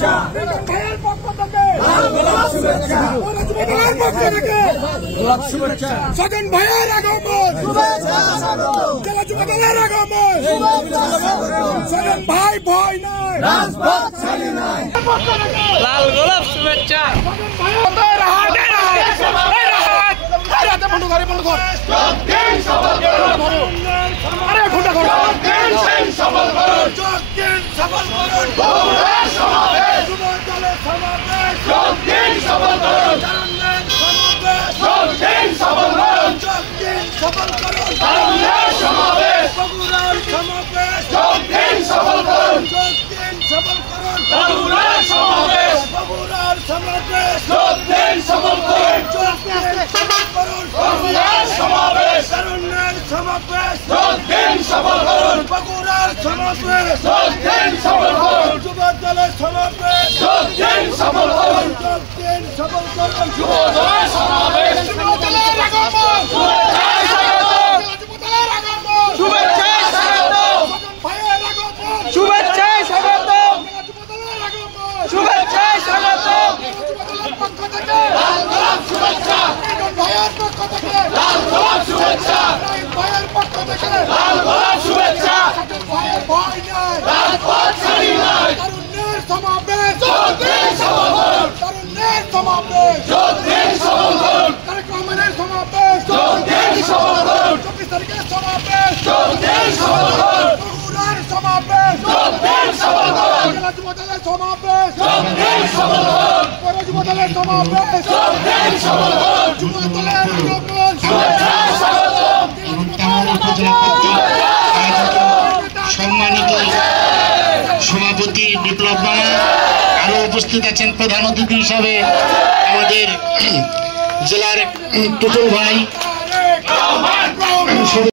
শুভেচ্ছা ভাইয়ের পক্ষ থেকে শুভেচ্ছা পক্ষ থেকে শুভেচ্ছা স্বজন ভাইয়ের আগমন শুভেচ্ছা জেলা যুব দলের আগমন স্বজন ভাই ভয় নাই রাজপথ ছাড়ি নাই লাল গোলাপ শুভেচ্ছা ভাইয়ের হাতে হাতে বন্ধ করে বন্ধ কর আরে ঘন্টা কর সফল করুন সফল করুন সমাবেশ যুব দলের সমাবেশ সফল করুন সফল করুন সফল করুন সমাবেশ বগুড়ার সমাবেশ সফল করুন সফল করুন বগুড়ার সমাবেশ বগুড়ার সমাবেশ সফল করুন সফল করুন বগুড়ার সমাবেশ তরুণের সমাবেশ সফল করুন বগুড়ার সমাবেশ সফল করুন যুব দলের সমাবেশ সফল করুন সফল করুন যুব দলের সমাবেশ যুব দলের আগমন যুব দলের আগমন শুভেচ্ছা স্বাগত ভাইয়ের আগমন শুভেচ্ছা স্বাগত যুব দলের আগমন শুভেচ্ছা স্বাগত যুব দলের পক্ষ থেকে লাল গোলাপ শুভেচ্ছা ভাইয়ের পক্ষ থেকে লাল গোলাপ শুভেচ্ছা ভাইয়ের পক্ষ থেকে লাল গোলাপ শুভেচ্ছা ভাইয়ের ভয় নাই রাজপথ ছাড়ি নাই তরুণের সমাবেশ সফল করুন তরুণের সমাবেশ সফল করুন তারেক রহমানের সমাবেশ সফল করুন 24 তারিখের সমাবেশ সফল করুন বগুড়ার সমাবেশ সফল করুন জেলা যুব দলের সমাবেশ সফল করুন পৌর যুব দলের সমাবেশ সফল করুন যুব দলের আগমন শুভেচ্ছা স্বাগত সম্মানিত সভাপতি বিপ্লব মামা আরো উপস্থিত আছেন প্রধান অতিথি হিসাবে আমাদের জেলার টুটুল ভাই।